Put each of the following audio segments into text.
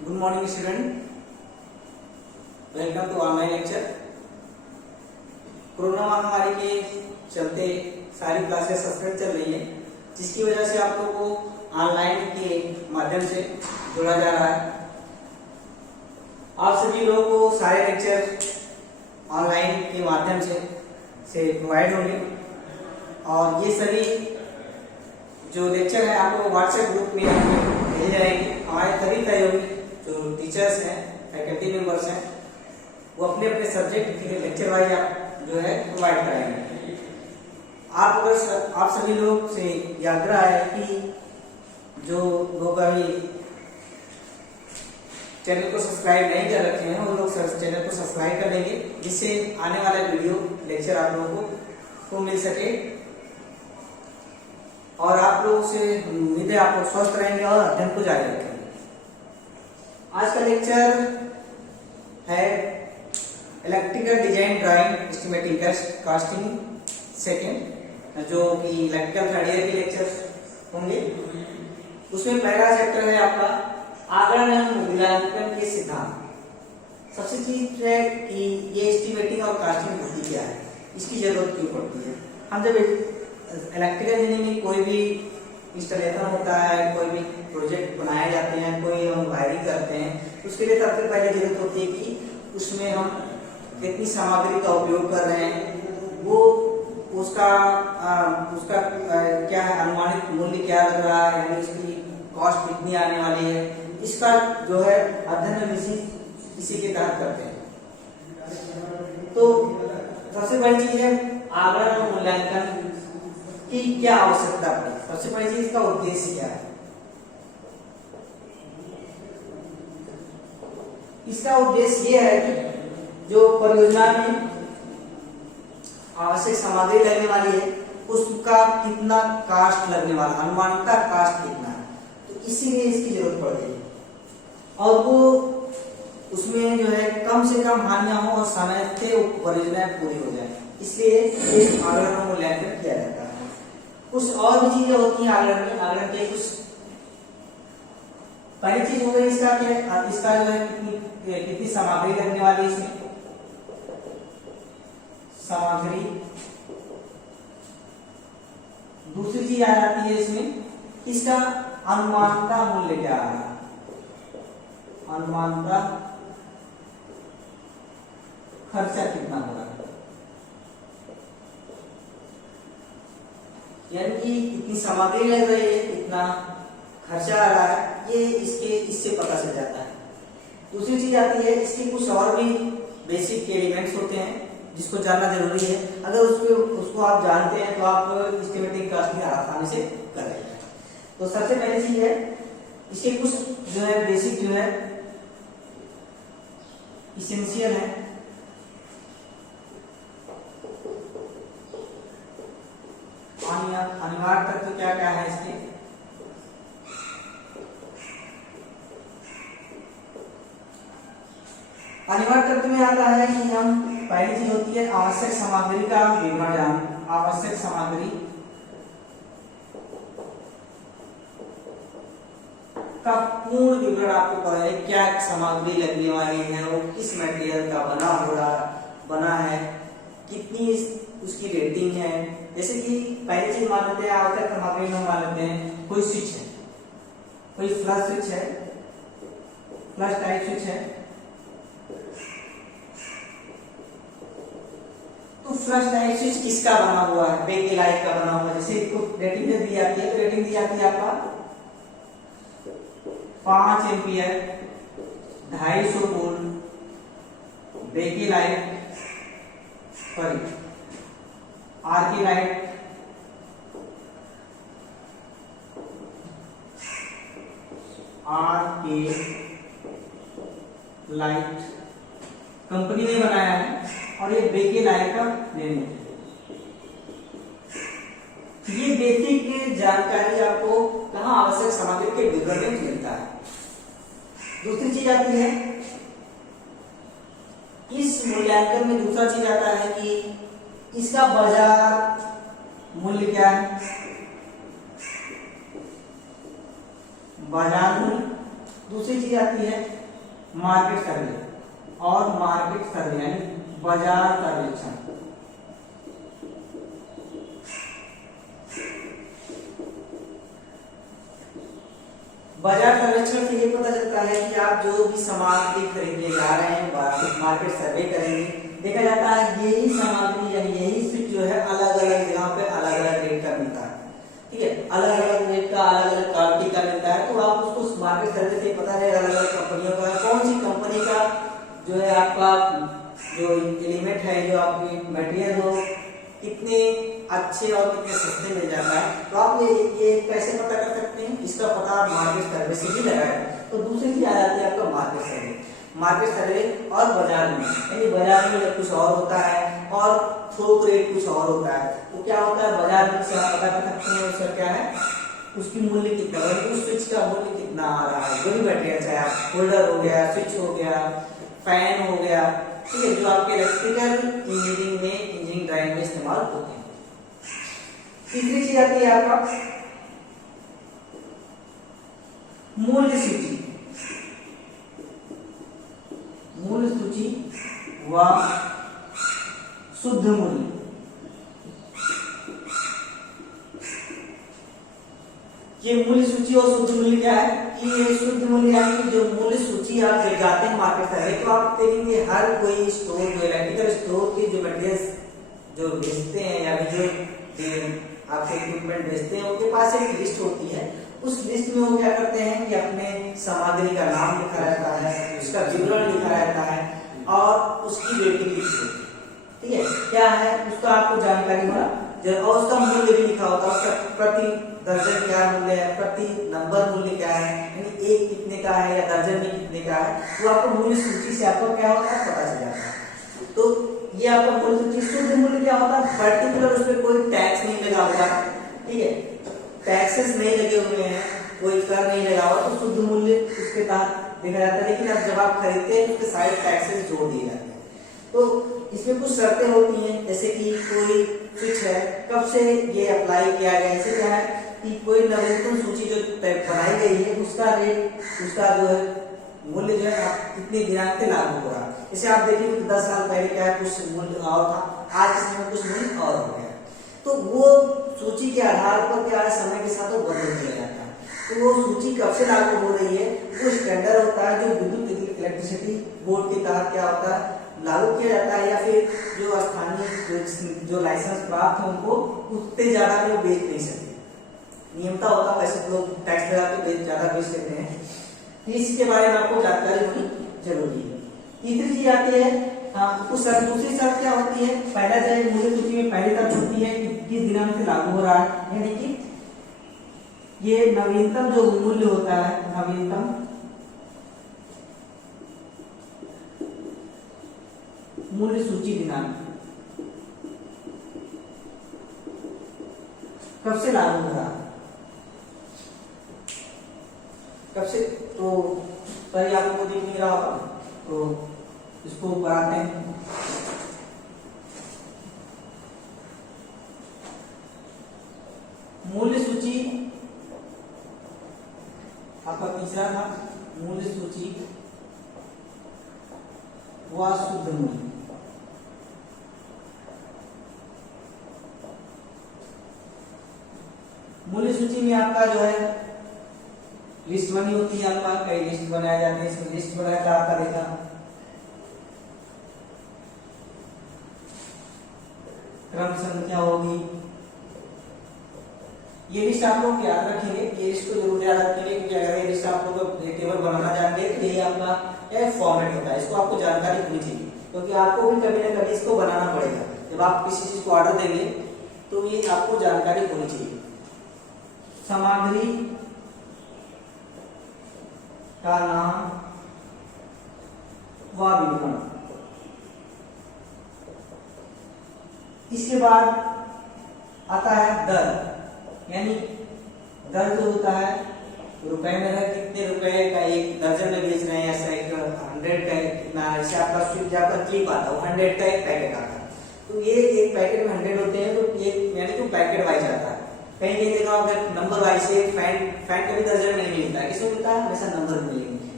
Good morning student, welcome to online lecture. Corona महामारी के चलते सारी क्लासेस सस्पेंड चल रही है, जिसकी वजह से आप लोगों को ऑनलाइन के माध्यम से जोड़ा जा रहा है। आप सभी लोगों को सारे लेक्चर ऑनलाइन के माध्यम से प्रोवाइड होंगे और ये सभी जो लेक्चर है आपको व्हाट्सएप ग्रुप में भेजे जाएंगे। हमारे सभी सहयोगी जो टीचर्स हैं, फैकल्टी मेंबर्स हैं, वो अपने अपने सब्जेक्ट के लेक्चर वाइज आप जो है प्रोवाइड कराएंगे। आप सभी लोग से आग्रह है कि जो लोग अभी चैनल को सब्सक्राइब नहीं कर रखे हैं, वो लोग चैनल को सब्सक्राइब कर लेंगे, जिससे आने वाला वीडियो लेक्चर आप लोगों को मिल सके और आप लोगों से उम्मीद है आप लोग स्वस्थ रहेंगे और अध्ययन को जारी रखेंगे। आज का लेक्चर है electrical design drawing estimating casting second, जो कि इलेक्ट्रिकल थर्ड ईयर के लेक्चर होंगे। उसमें पहला चैप्टर है आपका आगरण एवं मूल्यांकन के सिद्धांत। सबसे चीज है कि ये एस्टिमेटिंग और कास्टिंग होती क्या है, इसकी जरूरत क्यों पड़ती है। हम जब इलेक्ट्रिकल इंजीनियरिंग में कोई भी इंस्टॉलेशन होता है, कोई भी प्रोजेक्ट बनाए जाते हैं, कोई हम वायरिंग करते हैं, उसके लिए सबसे पहले जरूरत होती है कि उसमें हम कितनी सामग्री का उपयोग कर रहे हैं, वो उसका क्या है, अनुमानित मूल्य क्या लग रहा है, यानी इसकी कॉस्ट कितनी आने वाली है, इसका जो है अध्ययन हम इसी के तहत करते हैं। तो सबसे बड़ी चीज है आगरण और मूल्यांकन की क्या आवश्यकता पड़ी। सबसे पहली चीज इसका उद्देश्य क्या है। इसका उद्देश्य यह है कि जो परियोजना में आवश्यक सामग्री लगने वाली है उसका कितना कास्ट लगने वाला, अनुमानित कास्ट कितना है, तो इसीलिए इसकी जरूरत पड़ गई और वो उसमें जो है कम से कम हानियां हो और समय से परियोजना पूरी हो जाए, इसलिए इस आगरण का मूल्यांकन किया जाता है। कुछ और भी चीजें होती हैं आगरण के कुछ। पहली चीज हो गई इसका क्या, इसका जो है कितनी सामग्री लगने वाली है, इसमें सामग्री। दूसरी चीज आ जाती है इसमें इसका अनुमानित मूल्य क्या आ रहा है, अनुमानित खर्चा कितना हो रहा है, यानी कि कितनी सामग्री लग रही है, कितना खर्चा आ रहा है, ये इससे पता चल जाता है। दूसरी चीज आती है इसके कुछ और भी बेसिक एलिमेंट्स होते हैं जिसको जानना जरूरी है। अगर उसको आप जानते हैं तो आप एस्टिमेटिंग कास्टिंग आसानी से कर लेंगे। तो सबसे पहली चीज है इसके कुछ जो है बेसिक जो है इसेंशियल है। अनिवार्य तत्व क्या क्या है इसके, अनिवार्य तत्व में आता है कि हम पहली चीज होती है आवश्यक सामग्री का विवरण जान। आवश्यक सामग्री का पूर्ण विवरण आपको पता है, क्या सामग्री लगने वाली है, वो किस मटेरियल का बना है, कितनी उसकी रेटिंग है। जैसे कि पहली चीज मान लेते हैं आवश्यक सामग्री में मान लेते हैं कोई स्विच है, कोई फ्लश स्विच है, फ्लश टाइप स्विच है, तो फ्लश टाइप स्विच किसका बना हुआ है, बेकेलाइट का बना हुआ है। जैसे इसको रेटिंग दी जाती है, तो रेटिंग दी जाती है आपका 5 ampere 250 volt bakelite sorry R K light company ने बनाया है और ये बेके लाइट का नेम है। ये बेसिक जानकारी आपको कहाँ आवश्यक सामग्री के विवरण में मिलता है। दूसरी चीज आती है इस मूल्यांकन में, दूसरा चीज आता है कि इसका बाजार मूल्य क्या है, बाजार मूल्य दूसरी चीज आती है मार्केट सर्वे और मार्केट सर्वे यानी बाजार सर्वेक्षण। बाजार सर्वेक्षण से ये पता चलता है कि आप जो भी सामग्री खरीदने जा रहे हैं मार्केट सर्वे करेंगे, देखा जाता है यही सामग्री यानी यही स्विच जो है अलग अलग जगह पे अलग अलग रेट का मिलता है, ठीक है, अलग अलग रेट का अलग अलग क्वालिटी का मिलता है। तो आप उसको मार्केट सर्वे से पता चलेगा अलग अलग कंपनियों का कौन सी कंपनी का जो है आपका जो एलिमेंट है, जो आपकी मटेरियल हो कितने अच्छे और कितने सस्ते मिल जाता है। तो आप ये कैसे पता कर सकते हैं, इसका पता आप मार्केट सर्वे से ही लगाएं। तो दूसरी चीज आ जाती है आपका मार्केट सर्वे। मार्केट सर्वे और बाजार में यानी बाजार में कुछ और होता है और थोक रेट कुछ और होता है। तो क्या होता है, बाजार में से आप पता कर सकते हैं उसका क्या है, उसकी मूल्य कितना है, उस स्विच का मूल्य कितना आ रहा है। जो भी मटेरियल चाहे आप होल्डर हो गया, स्विच हो गया, फैन हो गया, ठीक है, जो आपके इलेक्ट्रिकल इंजीनियरिंग में इंजीनियरिंग ड्राइंग में इस्तेमाल होते हैं। तीसरी चीज आती है आपका मूल्य सूची। मूल्य सूची व शुद्ध मूल्य। ये मूल्य सूची और शुद्ध मूल्य क्या है कि ये शुद्ध मूल्य यानी जो मूल्य सूची आप जब जाते हैं मार्केट सर्वे तो आप देखेंगे हर कोई स्टोर जो इलेक्ट्रिकल स्टोर के जो मटेरियल जो बेचते हैं या जो आपके इक्विपमेंट बेचते हैं उनके पास एक लिस्ट होती है। उस लिस्ट में वो क्या करते हैं कि अपने सामग्री का नाम लिखा रहता है, उसका विवरण लिखा रहता है और उसकी रेटिंग लिखी होती है, ठीक है, क्या है उसका आपको जानकारी मिला और उसका मूल्य भी लिखा होता है, उसका प्रति दर्जन क्या मूल्य है, प्रति नंबर मूल्य क्या है, यानी एक कितने का है या दर्जन में कितने का है, वो आपको मूल्य सूची से आपको क्या होता है पता चल जाता है। तो ये आपका मूल्य सूची। शुद्ध मूल्य क्या होता है, पर्टिकुलर उस पर कोई टैक्स नहीं लगा हुआ, ठीक है, टैक्सेस नहीं लगे हुए हैं, कोई कर नहीं लगा हुआ, तो शुद्ध मूल्य उसके तहत देखा जाता है। लेकिन अब जब आप खरीदते हैं उसके सारे टैक्सेस जोड़ दिए जाते हैं। तो इसमें कुछ शर्तें होती हैं, जैसे कि कोई स्विच है कब से ये अप्लाई किया गया, इससे क्या है कि कोई नवीनतम सूची जो बनाई गई है उसका रेट, उसका जो है मूल्य जो है कितने दिनांक से लागू हो रहा है। जैसे आप देखिए 10 साल पहले क्या है कुछ मूल्य और था, आज इस समय कुछ मूल्य और हो गया। तो वो सूची के आधार पर क्या है समय के साथ वो बदल दिया जाता है। तो वो सूची कब से लागू हो रही है, वो स्टैंडर्ड होता है जो विद्युत इलेक्ट्रिसिटी बोर्ड के तहत क्या होता है लागू किया जाता है, या फिर जो स्थानीय जो लाइसेंस प्राप्त है उनको उतने ज्यादा वो बेच नहीं सकते, नियमता होता है। वैसे लोग टैक्स लगा के ज्यादा बेच लेते हैं, इसके बारे में आपको जानकारी होनी जरूरी है। तीसरी चीज आती है दूसरी शर्त क्या होती है, पहला जो मूल्य सूची में पहली शर्त होती है कि किस दिनांक से लागू हो रहा है, यानी कि ये नवीनतम जो मूल्य होता है, नवीनतम मूल्य सूची दिनांक कब से लागू हो रहा है, कब से। तो सही आपको दिख नहीं रहा होगा तो इसको बनाते हैं। मूल्य सूची आपका तीसरा था, मूल्य सूची व शुद्ध मूल्य। मूल्य सूची में आपका जो है लिस्ट बनी होती है, आपका कई लिस्ट बनाए जाते हैं, इसमें लिस्ट बनाया था आपका देखा क्रम संख्या होगी। ये लिस्ट आप लोग याद रखेंगे, ये लिस्ट को जरूर याद रखेंगे क्योंकि अगर ये लिस्ट आप लोग टेबल बनाना जानते हैं तो ये आपका एक फॉर्मेट होता है, इसको आपको जानकारी होनी चाहिए क्योंकि आपको भी कभी ना कभी इसको बनाना पड़ेगा। जब आप किसी चीज को ऑर्डर देंगे तो ये आपको जानकारी होनी चाहिए। सामग्री का नाम व विवरण। इसके बाद आता है दर, यानी दर जो होता है रुपए में है, कितने रुपए का एक दर्जन में बेच रहे हैं, ऐसा एक 100 का कितना, ऐसे आपका स्विच आपका क्लिप आता है, 100 का एक पैकेट आता है। तो ये एक पैकेट में 100 होते हैं, तो एक यानी कि पैकेट वाइज आता है। कहीं कहीं देखा अगर नंबर वाइज से फैन का भी दर्जन में नहीं मिलता है, किसको मिलता है हमेशा नंबर में मिलेंगे।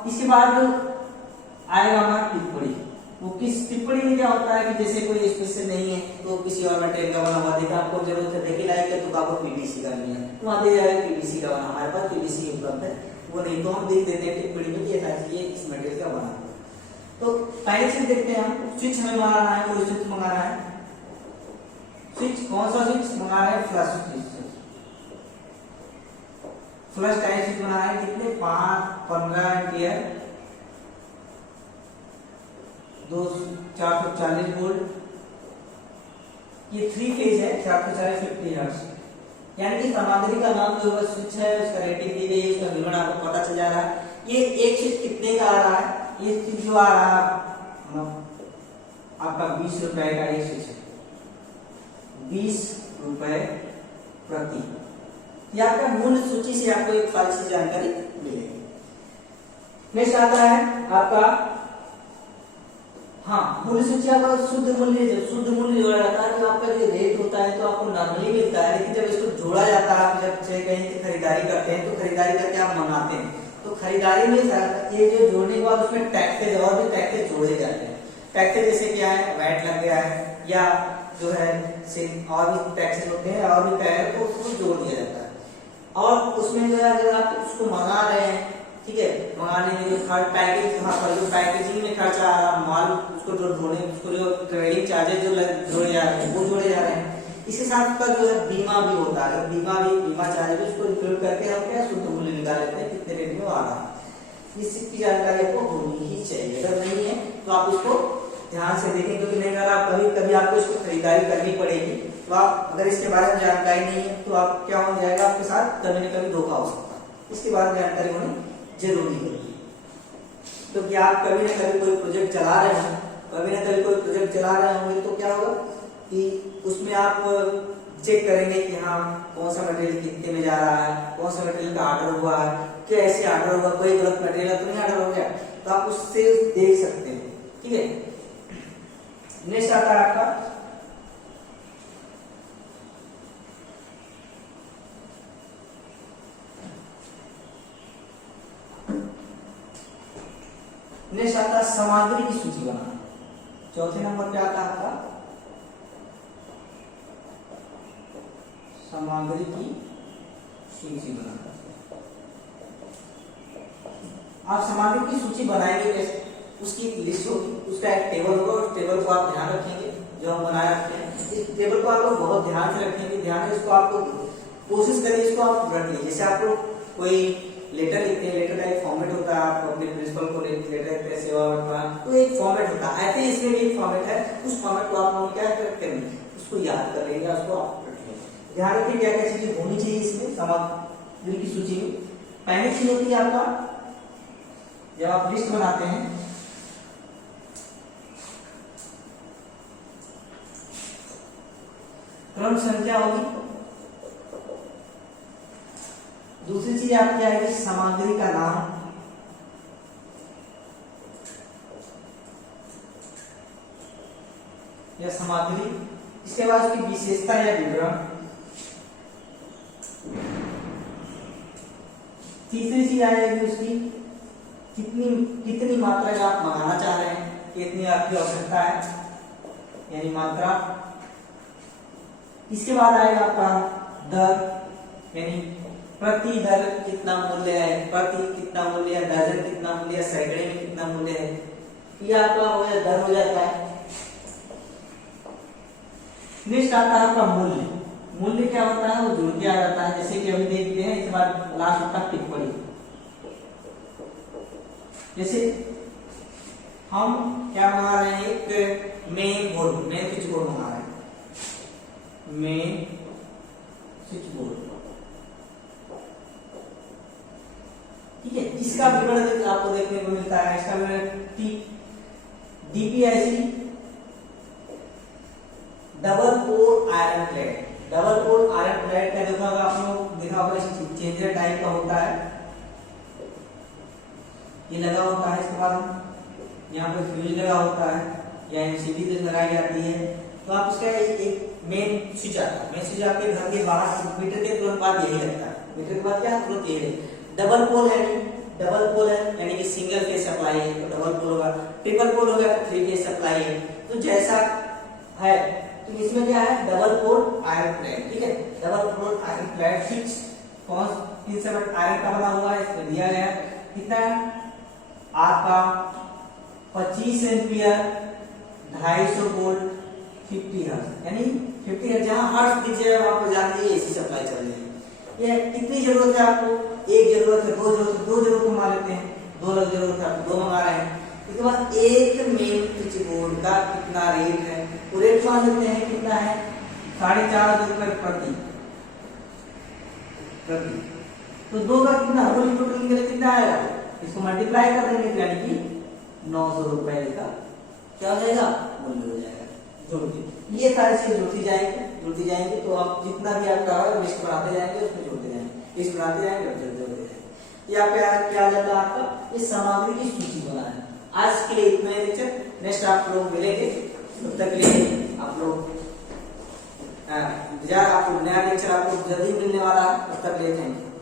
इसके बाद आएगा हमारा टिप्पणी। वो किस टिप्पणी में क्या होता है कि जैसे कोई स्पेशल नहीं है तो किसी और मटेरियल का बना हुआ देखा, आपको जरूरत है देखी लाइक तो आपको पीवीसी का नहीं है तो वहां दे जाएगा पीवीसी का बना, हमारे पास पीवीसी उपलब्ध है, वो नहीं तो हम देख देते हैं टिप्पणी में कि ये इस मटेरियल का बना हुआ। तो पहले चीज देखते हैं हम, स्विच हमें मंगाना है, कोई स्विच मंगाना है। स्विच कौन सा स्विच मंगाना है? Flush switch. Flush type switch बनाना है, कितने 15 एम्पियर 440 वोल्ट, ये 3 फेज है, 440 50 हर्ट्ज। यानी कि सामग्री का नाम जो स्विच है उसका रेटिंग दी गई है, उसका विवरण आपको पता चल जा रहा है। ये एक स्विच कितने का आ रहा है? ये स्विच जो आ रहा है आपका 20 रुपए का एक स्विच है, 20 रुपए प्रति। यह आपका मूल सूची से आपको एक फालसी जानकारी मिलेगी। नेक्स्ट आता है आपका मूल्य सूची का शुद्ध मूल्य जोड़ा जाता है। जो आपका जो रेट होता है तो आपको नॉर्मली मिलता है, लेकिन जब इसको जोड़ा जाता है, आप जब से कहीं की खरीदारी करते हैं तो खरीदारी करके आप मंगाते हैं तो खरीदारी में ये जो जोड़ने के बाद उसमें टैक्सेज और भी टैक्सेज जोड़े जाते हैं। टैक्सेज जैसे क्या है, वैट लग गया है या जो है और भी टैक्सेज होते हैं और भी टैक्स तो उसको जोड़ दिया जाता है। और उसमें जो है अगर आप उसको मंगा रहे हैं, ठीक है, मंगाने में जो पैकेजिंग में खर्चा आ रहा, माल उसको जो ढोने, उसको जो ट्रेडिंग चार्जेस जो जोड़े जा रहे हैं वो जोड़े जा रहे हैं। इसके साथ का जो है बीमा भी होता है, बीमा चार्ज भी उसको इंक्लूड करके हम क्या शुद्ध मूल्य निकाल लेते हैं कितने रेट में आ रहा है। इसकी जानकारी आपको होनी ही चाहिए, अगर नहीं है तो आप उसको ध्यान से देखें, क्योंकि नहीं अगर आप कभी आपको इसको खरीदारी करनी पड़ेगी तो आप अगर इसके बारे में जानकारी नहीं है तो आप क्या हो जाएगा, आपके साथ कभी न कभी धोखा हो सकता है। इसके बारे में जानकारी होनी जरूरी है, क्योंकि आप कभी न कभी कोई प्रोजेक्ट चला रहे हैं, तो क्या होगा कि उसमें आप चेक करेंगे कि हाँ कौन सा मटेरियल कितने में जा रहा है, कौन सा मटेरियल का ऑर्डर हुआ है, क्या ऐसे ऑर्डर हुआ, कोई गलत मटेरियल तो नहीं ऑर्डर हो गया, तो आप उससे देख सकते हैं। ठीक है, नेक्स्ट आता है आपका सामग्री की सूची बनाना। चौथे नंबर पे आता है आपका सामग्री की सूची बनाना। आप सामग्री की सूची बनाएंगे कैसे? उसकी लिस्ट होगी, उसका एक टेबल होगा, उस टेबल को आप ध्यान रखेंगे जो हम बनाए रखते हैं। इस टेबल को आप लोग बहुत ध्यान से रखेंगे, ध्यान से इसको आपको कोशिश करिए इसको आप रख लीजिए। जैसे आप लोग कोई लेटर लिखते हैं, लेटर का एक फॉर्मेट होता है, आप अपने प्रिंसिपल को लेटर लिखते हैं सेवा तो एक फॉर्मेट होता है, ऐसे इसमें भी एक फॉर्मेट है। उस फॉर्मेट को आप लोग क्या करेंगे, उसको याद कर लेंगे, उसको आप रख लेंगे। ध्यान रखिए क्या क्या चीजें होनी चाहिए इसमें सामग्री की सूची में। पहली चीज होती है आपका, जब आप लिस्ट बनाते हैं क्रम संख्या होगी। दूसरी चीज आपकी आएगी सामग्री का नाम, या सामग्री, इसके बाद उसकी विशेषता या विवरण। तीसरी चीज आएगी उसकी कितनी मात्रा का आप मंगाना चाह रहे हैं, कितनी आपकी आवश्यकता है यानी मात्रा। इसके बाद आएगा आपका दर, यानी प्रति दर कितना मूल्य है, प्रति कितना मूल्य है, दर्जन कितना मूल्य है, सैकड़े में कितना मूल्य है, ये आपका हो गया दर हो जाता है। नेक्स्ट आता है आपका मूल्य। मूल्य क्या होता है, वो जुड़ के आ जाता है, जैसे कि अभी देखते हैं। इसके बाद लास्ट होता है टिप्पणी। जैसे हम क्या मंगा रहे हैं, एक मेन स्विच बोर्ड मंगा रहे हैं, मेन स्विच बोर्ड, ठीक है। इसका विवरण आपको देखने को मिलता है। इसका विवरण डीपीआईसी डबल पोर आयरन प्लेट, डबल पोर आयरन प्लेट का देखा होगा आप लोग, देखा होगा चेंजर टाइप का होता है, ये लगा होता है। इसके बाद यहाँ पे फ्यूज लगा होता है या एमसीबी लगाई जाती है। तो आप इसका एक मेन स्विच आता है, मेन स्विच आपके घर के बाहर मीटर के तुरंत बाद यही लगता है, मीटर के बाद क्या तुरंत यही डबल पोल है, डबल पोल है यानी कि सिंगल फेज सप्लाई है तो डबल पोल होगा, ट्रिपल पोल होगा तो 3 फेज सप्लाई है। तो जैसा है तो इसमें क्या है डबल पोल आयरन प्लेट, ठीक है, डबल पोल आयरन प्लेट स्विच 3 आयरन का बना हुआ है, इसमें दिया गया कितना आपका 25 एम्पियर 250 वोल्ट 50 हर्ट्ज, यानी 50 हर्ट्ज जहां हर्ट्ज दीजिएगा आपको जान लीजिए एसी सप्लाई चल रही है। ये कितनी जरूरत है आपको, एक जरूरत है, दो जरूरत मंगा लेते हैं, 2 लग जरूरत है आपको 2 मंगा रहे हैं। इसके बाद एक मेन स्विच बोर्ड का कितना रेट है, वो रेट मान लेते हैं कितना है 4.5 रुपए प्रति, तो 2 का कितना होल टोटल के लिए कितना आएगा, इसको मल्टीप्लाई कर देंगे यानी कि 900 रुपए का क्या हो जाएगा मूल्य हो जाएगा। जोड़ के ये सारी चीज जुड़ती जाएंगे तो आप जितना भी आपका है लिस्ट बनाते जाएंगे, उसमें जोड़ते जाएंगे, लिस्ट बनाते जाएंगे और जोड़ते जाएंगे। ये आपका क्या आ जाता है आपका इस सामग्री की सूची बना है। आज के लिए इतना ही लेक्चर, नेक्स्ट आप लोग मिलेंगे, तब तक के लिए आप लोग आपको नया लेक्चर आपको जल्दी मिलने वाला है, तब तक के लिए थैंक यू।